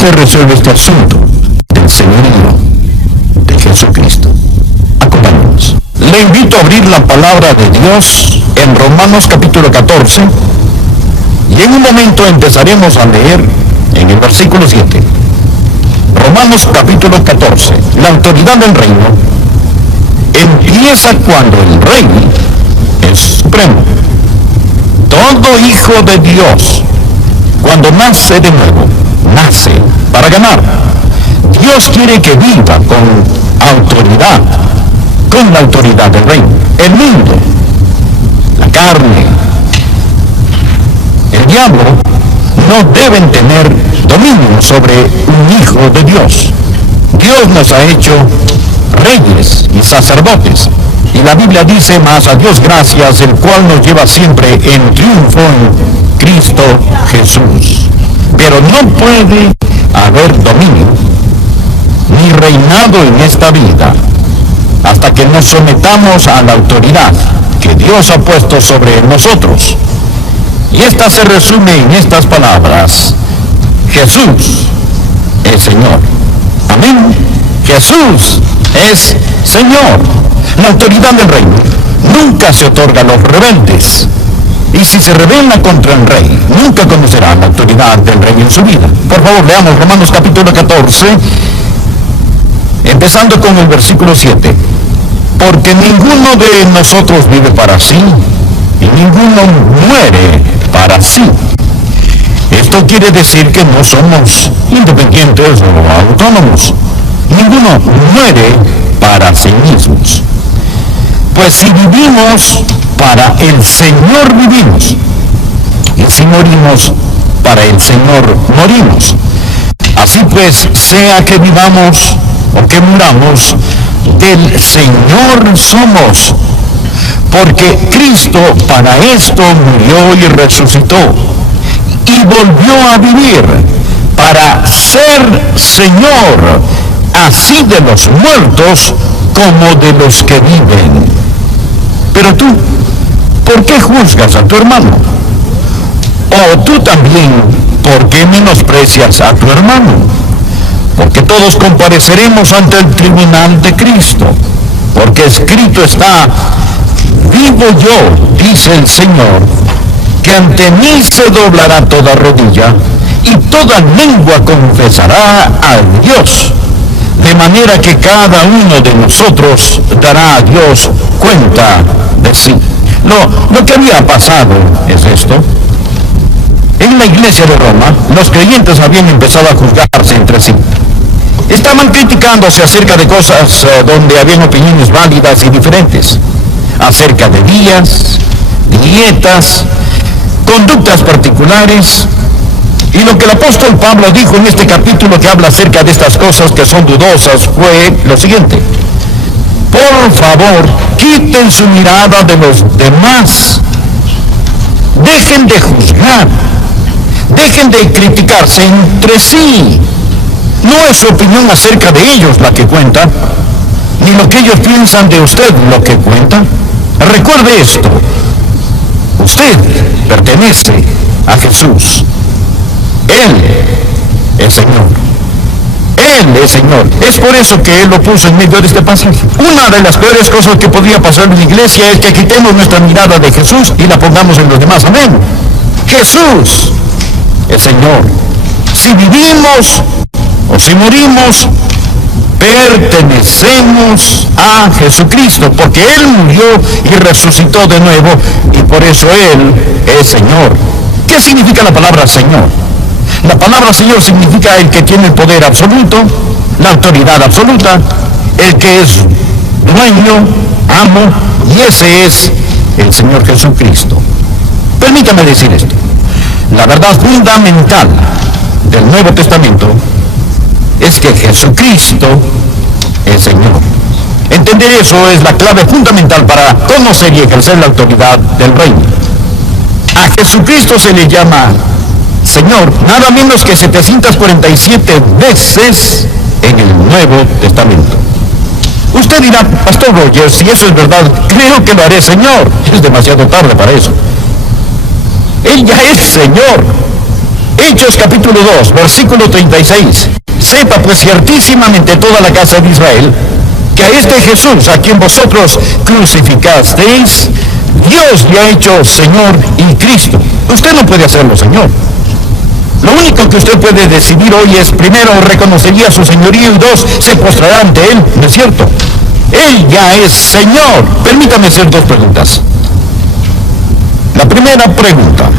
usted resuelve este asunto del señorío de Jesucristo? Acompáñenos. Le invito a abrir la palabra de Dios en Romanos capítulo 14, y en un momento empezaremos a leer en el versículo 7. Romanos capítulo 14. La autoridad del reino empieza cuando el rey es supremo. Todo hijo de Dios, cuando nace de nuevo, nace para ganar. Dios quiere que viva con autoridad, con la autoridad del reino. El mundo, la carne, el diablo no deben tener dominio sobre un hijo de Dios. Dios nos ha hecho reyes y sacerdotes, y la Biblia dice: mas a Dios gracias, el cual nos lleva siempre en triunfo en Cristo Jesús. Pero no puede haber dominio ni reinado en esta vida hasta que nos sometamos a la autoridad que Dios ha puesto sobre nosotros. Y esta se resume en estas palabras: Jesús es Señor. Amén. Jesús es Señor. La autoridad del reino nunca se otorga a los rebeldes. Y si se rebela contra el rey, nunca conocerá la autoridad del rey en su vida. Por favor, leamos Romanos capítulo 14, empezando con el versículo 7. Porque ninguno de nosotros vive para sí, y ninguno muere para sí. Esto quiere decir que no somos independientes o autónomos. Ninguno muere para sí mismos. Pues si vivimos, para el Señor vivimos, y si morimos, para el Señor morimos. Así pues, sea que vivamos o que muramos, del Señor somos, porque Cristo para esto murió y resucitó, y volvió a vivir para ser Señor, así de los muertos como de los que viven. Pero tú, ¿por qué juzgas a tu hermano? O tú también, ¿por qué menosprecias a tu hermano? Porque todos compareceremos ante el tribunal de Cristo, porque escrito está: vivo yo, dice el Señor, que ante mí se doblará toda rodilla, y toda lengua confesará a Dios. De manera que cada uno de nosotros dará a Dios cuenta de sí. Lo que había pasado es esto. En la iglesia de Roma, los creyentes habían empezado a juzgarse entre sí. Estaban criticándose acerca de cosas donde habían opiniones válidas y diferentes, acerca de días, dietas, conductas particulares. Y lo que el apóstol Pablo dijo en este capítulo que habla acerca de estas cosas que son dudosas fue lo siguiente: por favor, quiten su mirada de los demás, dejen de juzgar, dejen de criticarse entre sí. No es su opinión acerca de ellos la que cuenta, ni lo que ellos piensan de usted lo que cuenta. Recuerde esto: usted pertenece a Jesús. Él es Señor. Él es Señor. Es por eso que Él lo puso en medio de este pasaje. Una de las peores cosas que podría pasar en la iglesia es que quitemos nuestra mirada de Jesús y la pongamos en los demás. Amén. Jesús es Señor. Si vivimos o si morimos, pertenecemos a Jesucristo, porque Él murió y resucitó de nuevo, y por eso Él es Señor. ¿Qué significa la palabra Señor? La palabra Señor significa el que tiene el poder absoluto, la autoridad absoluta, el que es dueño, amo, y ese es el Señor Jesucristo. Permítame decir esto: la verdad fundamental del Nuevo Testamento es que Jesucristo es Señor. Entender eso es la clave fundamental para conocer y ejercer la autoridad del reino. A Jesucristo se le llama Señor nada menos que 747 veces en el Nuevo Testamento. Usted dirá: Pastor Rogers, si eso es verdad, creo que lo haré Señor. Es demasiado tarde para eso. Él ya es Señor. Hechos capítulo 2, versículo 36. Sepa pues ciertísimamente toda la casa de Israel, que a este Jesús, a quien vosotros crucificasteis, Dios le ha hecho Señor y Cristo. Usted no puede hacerlo Señor. Lo único que usted puede decidir hoy es, primero, reconocería su señorío, y dos, se postrará ante Él, ¿no es cierto? Él ya es Señor. Permítame hacer dos preguntas. La primera pregunta: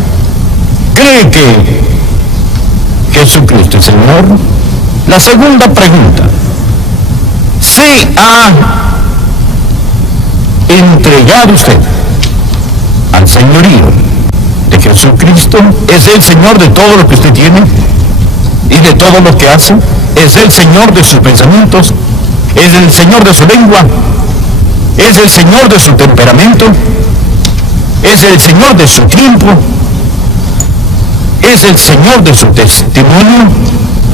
¿cree que Jesucristo es Señor? La segunda pregunta: ¿se ha entregado usted al señorío de Jesucristo? ¿Es Él Señor de todo lo que usted tiene y de todo lo que hace? ¿Es Él Señor de sus pensamientos? ¿Es el Señor de su lengua? ¿Es el Señor de su temperamento? ¿Es el Señor de su tiempo? ¿Es el Señor de su testimonio?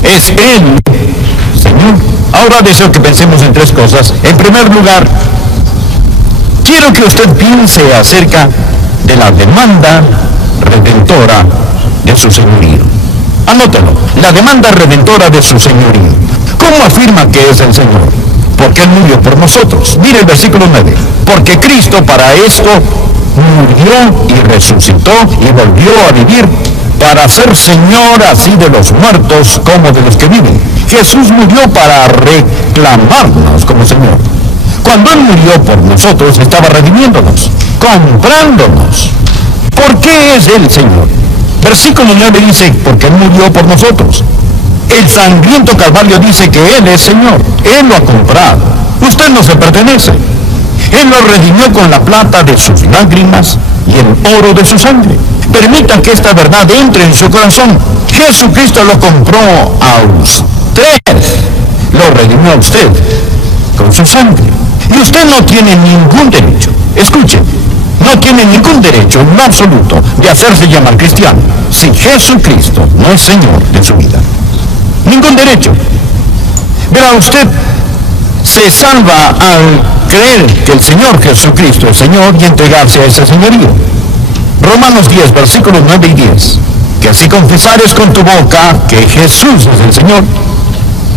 ¿Es Él Señor? Ahora deseo que pensemos en tres cosas. En primer lugar, quiero que usted piense acerca de la demanda redentora de su señorío. Anótelo: la demanda redentora de su señorío. ¿Cómo afirma que es el Señor? Porque Él murió por nosotros. Mire el versículo 9. Porque Cristo para esto murió y resucitó y volvió a vivir, para ser Señor así de los muertos como de los que viven. Jesús murió para reclamarnos como Señor. Cuando Él murió por nosotros, estaba redimiéndonos, comprándonos. ¿Por qué es Él Señor? Versículo 9 dice, porque Él murió por nosotros. El sangriento Calvario dice que Él es Señor. Él lo ha comprado. Usted no se pertenece. Él lo redimió con la plata de sus lágrimas y el oro de su sangre. Permita que esta verdad entre en su corazón. Jesucristo lo compró a usted. Lo redimió a usted con su sangre. Y usted no tiene ningún derecho. Escuche. No tiene ningún derecho en lo absoluto de hacerse llamar cristiano si Jesucristo no es Señor de su vida. Ningún derecho. Verá, usted se salva al creer que el Señor Jesucristo es Señor y entregarse a ese señorío. Romanos 10, versículos 9 y 10. Que si confesares con tu boca que Jesús es el Señor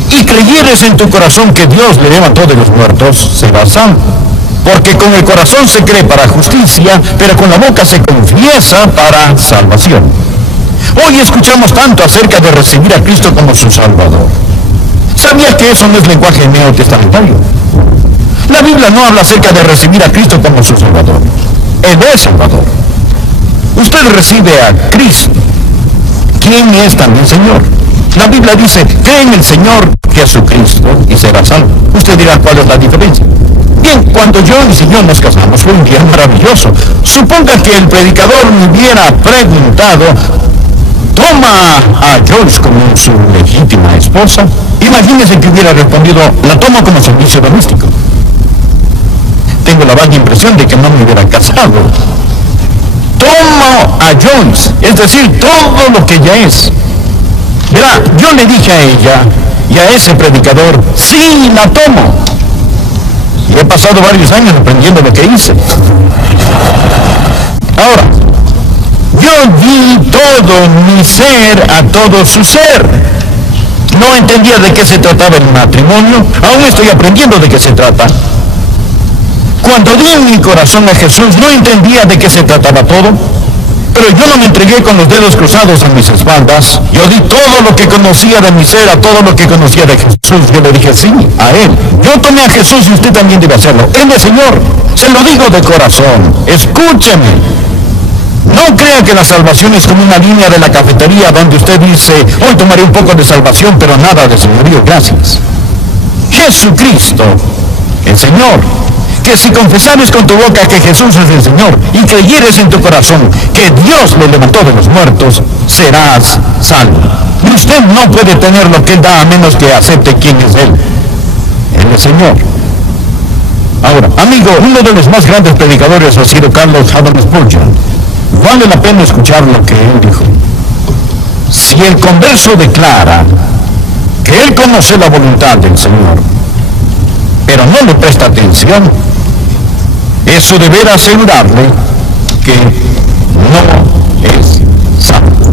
y creyeres en tu corazón que Dios le levantó de los muertos, serás salvo. Porque con el corazón se cree para justicia, pero con la boca se confiesa para salvación. Hoy escuchamos tanto acerca de recibir a Cristo como su Salvador. ¿Sabía que eso no es lenguaje neotestamentario? La Biblia no habla acerca de recibir a Cristo como su Salvador. Él es Salvador. Usted recibe a Cristo, quien es también Señor. La Biblia dice, cree en el Señor Jesucristo y será salvo. Usted dirá, ¿cuál es la diferencia? Bien, cuando Joyce y yo nos casamos fue un día maravilloso. Suponga que el predicador me hubiera preguntado, ¿toma a Joyce como su legítima esposa? Imagínese que hubiera respondido, la tomo como servicio doméstico. Tengo la vaga impresión de que no me hubiera casado. Tomo a Joyce, es decir, todo lo que ella es. Verá, yo le dije a ella y a ese predicador, sí, la tomo. Y he pasado varios años aprendiendo lo que hice. Ahora, yo di todo mi ser a todo su ser. No entendía de qué se trataba el matrimonio. Aún estoy aprendiendo de qué se trata. Cuando di mi corazón a Jesús, no entendía de qué se trataba todo. Pero yo no me entregué con los dedos cruzados a mis espaldas. Yo di todo lo que conocía de mi ser a todo lo que conocía de Jesús. Yo le dije sí a Él. Yo tomé a Jesús y usted también debe hacerlo. Él es Señor. Se lo digo de corazón. Escúcheme. No crea que la salvación es como una línea de la cafetería donde usted dice, hoy tomaré un poco de salvación, pero nada de señorío, gracias. Jesucristo, el Señor. Que si confesares con tu boca que Jesús es el Señor y creyeres en tu corazón que Dios lo levantó de los muertos, serás salvo. Y usted no puede tener lo que Él da a menos que acepte quién es Él. Él es Señor. Ahora, amigo, uno de los más grandes predicadores ha sido Carlos Haddon Spurgeon. Vale la pena escuchar lo que él dijo. Si el converso declara que él conoce la voluntad del Señor, pero no le presta atención, eso deberá asegurarle que no es salvo.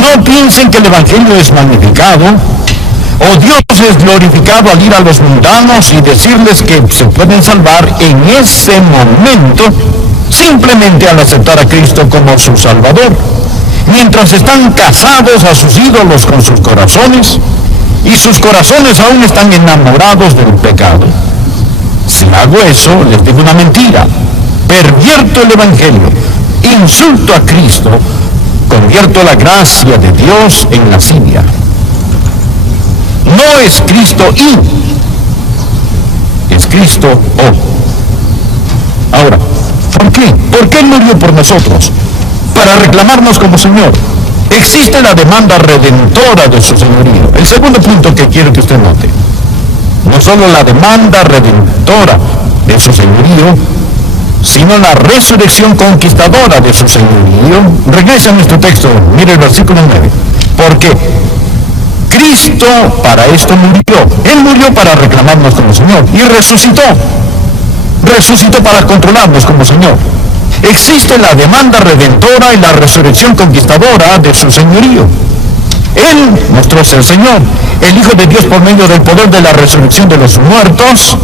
No no piensen que el Evangelio es magnificado o Dios es glorificado al ir a los mundanos y decirles que se pueden salvar en ese momento simplemente al aceptar a Cristo como su Salvador, mientras están casados a sus ídolos con sus corazones y sus corazones aún están enamorados del pecado. Si hago eso, les digo una mentira, pervierto el Evangelio, insulto a Cristo, convierto la gracia de Dios en lascivia. No es Cristo y, es Cristo o. Ahora, ¿por qué? ¿Por qué Él murió por nosotros? Para reclamarnos como Señor. Existe la demanda redentora de su señorío. El segundo punto que quiero que usted note. No solo la demanda redentora de su señorío, sino la resurrección conquistadora de su señorío. Regresa a nuestro texto, mire el versículo 9. Porque Cristo para esto murió. Él murió para reclamarnos como Señor y resucitó. Resucitó para controlarnos como Señor. Existe la demanda redentora y la resurrección conquistadora de su señorío. Él mostró ser Señor, el Hijo de Dios por medio del poder de la resurrección de los muertos.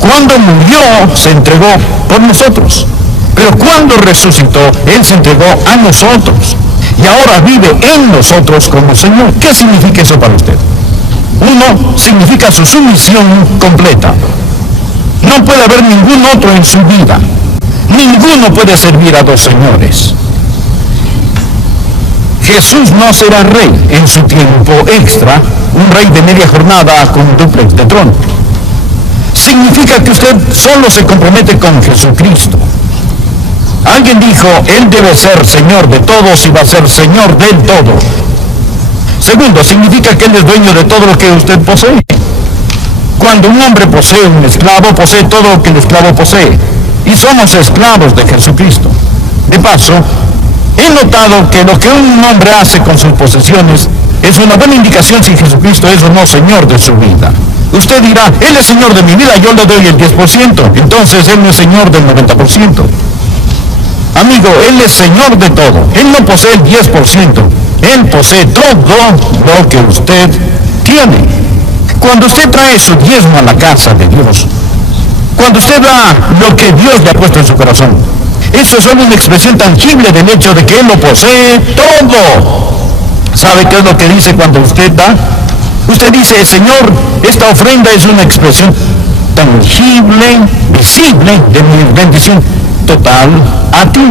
Cuando murió, se entregó por nosotros. Pero cuando resucitó, Él se entregó a nosotros. Y ahora vive en nosotros como Señor. ¿Qué significa eso para usted? Uno, significa su sumisión completa. No puede haber ningún otro en su vida. Ninguno puede servir a dos señores. Jesús no será rey en su tiempo extra, un rey de media jornada con un dúplex de trono. Significa que usted solo se compromete con Jesucristo. Alguien dijo, Él debe ser Señor de todos y va a ser Señor del todo. Segundo, significa que Él es dueño de todo lo que usted posee. Cuando un hombre posee un esclavo, posee todo lo que el esclavo posee. Y somos esclavos de Jesucristo. De paso, he notado que lo que un hombre hace con sus posesiones es una buena indicación si Jesucristo es o no Señor de su vida. Usted dirá, Él es Señor de mi vida, yo le doy el 10%. Entonces Él no es Señor del 90%. Amigo, Él es Señor de todo. Él no posee el 10%. Él posee todo lo que usted tiene. Cuando usted trae su diezmo a la casa de Dios, cuando usted da lo que Dios le ha puesto en su corazón, eso es solo una expresión tangible del hecho de que Él lo posee todo. ¿Sabe qué es lo que dice cuando usted da? Usted dice, Señor, esta ofrenda es una expresión tangible, visible de mi bendición total a ti.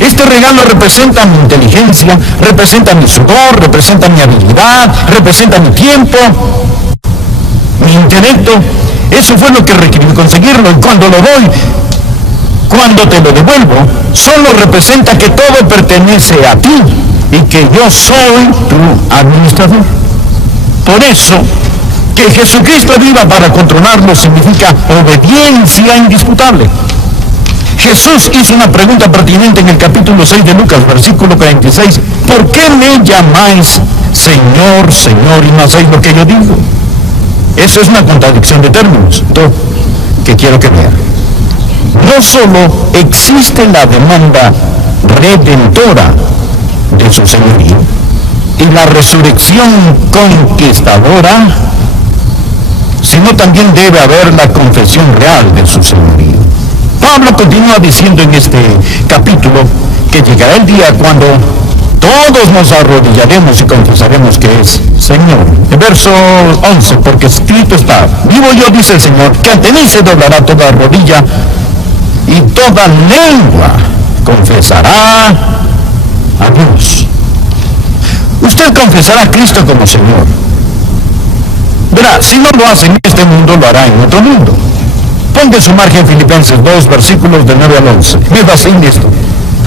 Este regalo representa mi inteligencia, representa mi sudor, representa mi habilidad, representa mi tiempo, mi intelecto. Eso fue lo que requirió conseguirlo, y cuando lo doy, cuando te lo devuelvo, solo representa que todo pertenece a ti y que yo soy tu administrador. Por eso, que Jesucristo viva para controlarlo significa obediencia indisputable. Jesús hizo una pregunta pertinente en el capítulo 6 de Lucas, versículo 46. ¿Por qué me llamáis Señor, Señor, y no hacéis lo que yo digo? Eso es una contradicción de términos, que quiero que vean. No solo existe la demanda redentora de su señorío y la resurrección conquistadora, sino también debe haber la confesión real de su señorío. Pablo continúa diciendo en este capítulo que llegará el día cuando todos nos arrodillaremos y confesaremos que es Señor. El verso 11, porque escrito está, vivo yo, dice el Señor, que ante mí se doblará toda rodilla y toda lengua confesará a Dios. Usted confesará a Cristo como Señor. Verá, si no lo hace en este mundo, lo hará en otro mundo. Ponga en su margen Filipenses 2, versículos del 9 al 11. Me fascina esto.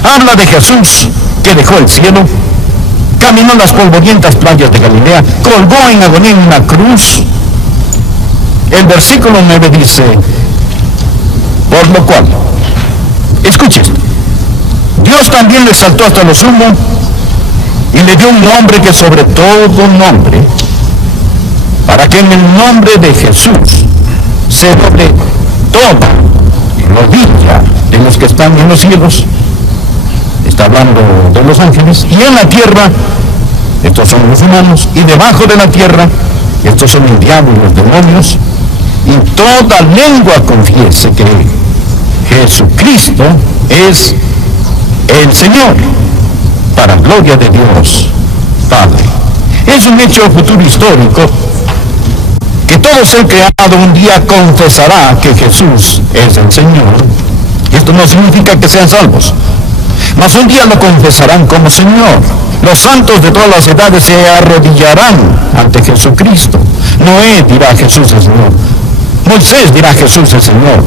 Habla de Jesús que dejó el cielo, caminó las polvorientas playas de Galilea, colgó en agonía en una cruz. El versículo 9 dice, por lo cual, escuche esto, Dios también le exaltó hasta lo sumo y le dio un nombre que sobre todo nombre, para que en el nombre de Jesús se doble toda rodilla de los que están en los cielos, está hablando de los ángeles, y en la tierra estos son los humanos, y debajo de la tierra, estos son el diablo y los demonios, y toda lengua confiese que Jesucristo es el Señor, para gloria de Dios Padre. Es un hecho futuro histórico que todo ser creado un día confesará que Jesús es el Señor. Esto no significa que sean salvos, mas un día lo confesarán como Señor. Los santos de todas las edades se arrodillarán ante Jesucristo. Noé dirá Jesús es Señor. Moisés dirá Jesús es Señor.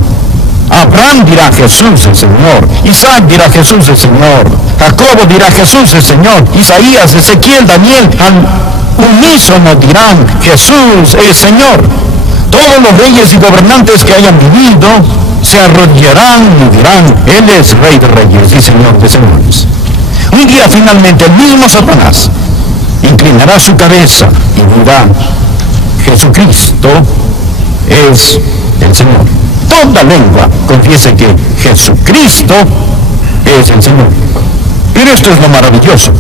Abraham dirá Jesús es Señor. Isaac dirá Jesús es Señor. Jacobo dirá Jesús es Señor. Isaías, Ezequiel, Daniel, al unísono dirán Jesús es Señor. Todos los reyes y gobernantes que hayan vivido se arrodillarán y dirán, Él es Rey de Reyes y Señor de Señores. Un día finalmente el mismo Satanás inclinará su cabeza y dirá, Jesucristo es el Señor. Toda lengua confiese que Jesucristo es el Señor. Pero esto es lo maravilloso.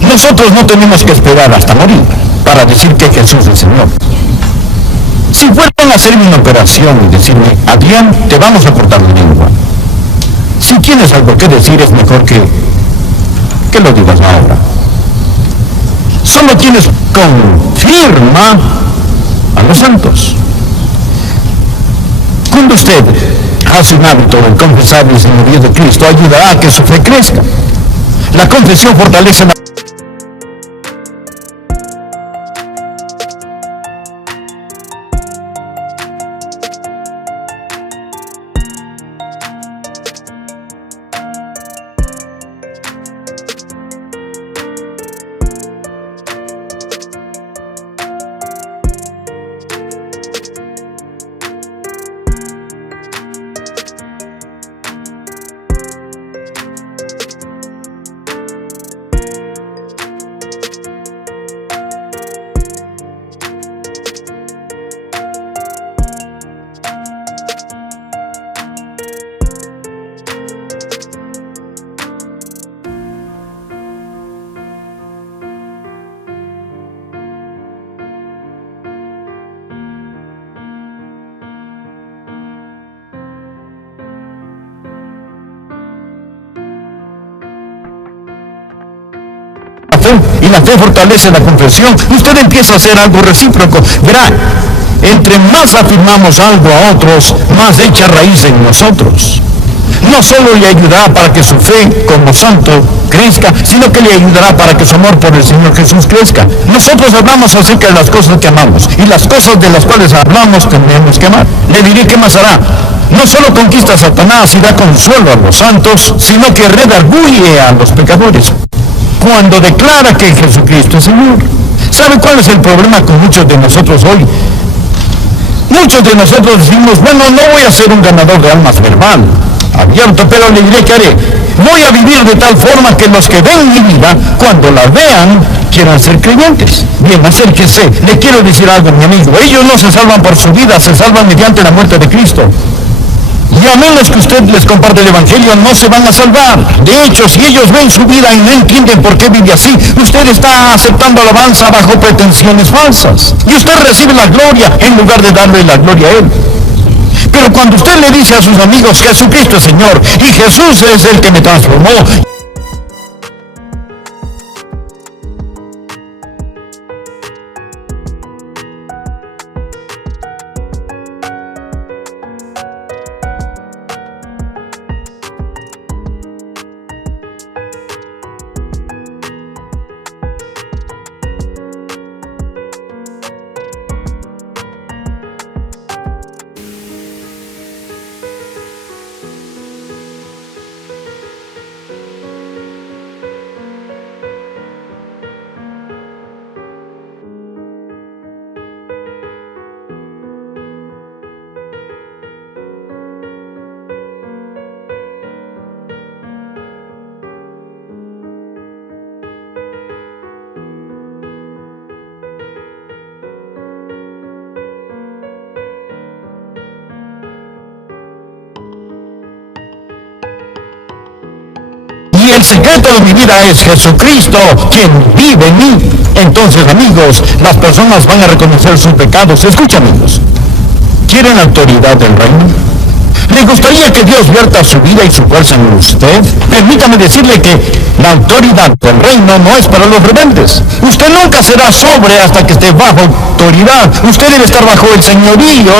Nosotros no tenemos que esperar hasta morir para decir que Jesús es Señor. Si fueran a hacerme una operación y decirme, Adrián, te vamos a cortar la lengua, si tienes algo que decir es mejor que lo digas ahora. Solo tienes confirma a los santos. Cuando usted hace un hábito de confesar el señorío de Cristo, ayudará a que su fe crezca. La confesión fortalece la fe, y la fe fortalece la confesión. Usted empieza a hacer algo recíproco. Verá, entre más afirmamos algo a otros, más echa raíz en nosotros. No solo le ayudará para que su fe como santo crezca, sino que le ayudará para que su amor por el Señor Jesús crezca. Nosotros hablamos acerca de las cosas que amamos, y las cosas de las cuales hablamos tenemos que amar. Le diré qué más hará. No solo conquista a Satanás y da consuelo a los santos, sino que redarguye a los pecadores cuando declara que Jesucristo es Señor. ¿Sabe cuál es el problema con muchos de nosotros hoy? Muchos de nosotros decimos, bueno, no voy a ser un ganador de almas verbal, abierto, pero le diré que haré. Voy a vivir de tal forma que los que ven mi vida, cuando la vean, quieran ser creyentes. Bien, acérquese. Le quiero decir algo, mi amigo. Ellos no se salvan por su vida, se salvan mediante la muerte de Cristo. Y a menos que usted les comparte el Evangelio, no se van a salvar. De hecho, si ellos ven su vida y no entienden por qué vive así, usted está aceptando alabanza bajo pretensiones falsas. Y usted recibe la gloria en lugar de darle la gloria a Él. Pero cuando usted le dice a sus amigos, Jesucristo es Señor, y Jesús es el que me transformó, el secreto de mi vida es Jesucristo, quien vive en mí, entonces, amigos, las personas van a reconocer sus pecados. Escucha, amigos, ¿quieren autoridad del reino? ¿Le gustaría que Dios vierta su vida y su fuerza en usted? Permítame decirle que la autoridad del reino no es para los rebeldes. Usted nunca será sobre hasta que esté bajo autoridad. Usted debe estar bajo el señorío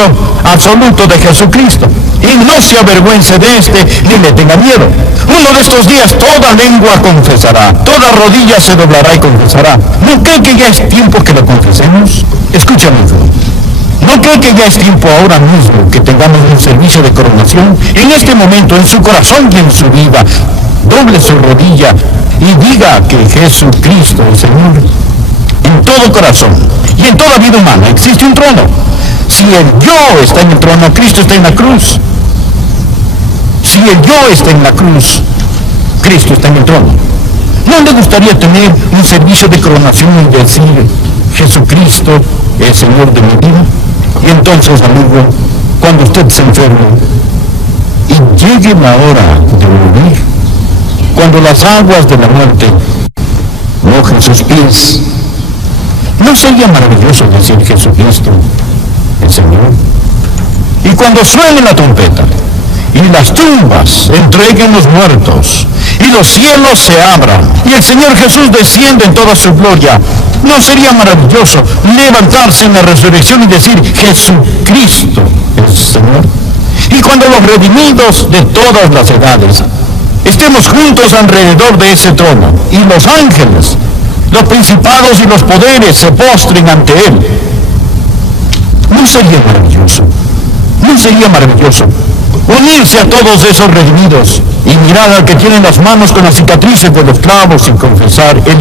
absoluto de Jesucristo. Y no se avergüence de este, ni le tenga miedo. Uno de estos días toda lengua confesará, toda rodilla se doblará y confesará. ¿No cree que ya es tiempo que lo confesemos? Escúchame, ¿no cree que ya es tiempo ahora mismo que tengamos un servicio de coronación? En este momento, en su corazón y en su vida, doble su rodilla y diga que Jesucristo es Señor. En todo corazón y en toda vida humana existe un trono. Si el yo está en el trono, Cristo está en la cruz. Si el yo está en la cruz, Cristo está en el trono. ¿No le gustaría tener un servicio de coronación y decir, Jesucristo es Señor de mi vida? Y entonces, amigo, cuando usted se enferme y llegue la hora de morir, cuando las aguas de la muerte mojen sus pies, ¿no sería maravilloso decir Jesucristo el Señor? Y cuando suene la trompeta y las tumbas entreguen los muertos y los cielos se abran y el Señor Jesús desciende en toda su gloria, ¿no sería maravilloso levantarse en la resurrección y decir Jesucristo es Señor? Y cuando los redimidos de todas las edades estemos juntos alrededor de ese trono y los ángeles, los principados y los poderes se postren ante él, ¿no sería maravilloso? ¿No sería maravilloso unirse a todos esos redimidos y mirar al que tiene las manos con las cicatrices de los clavos y confesar, él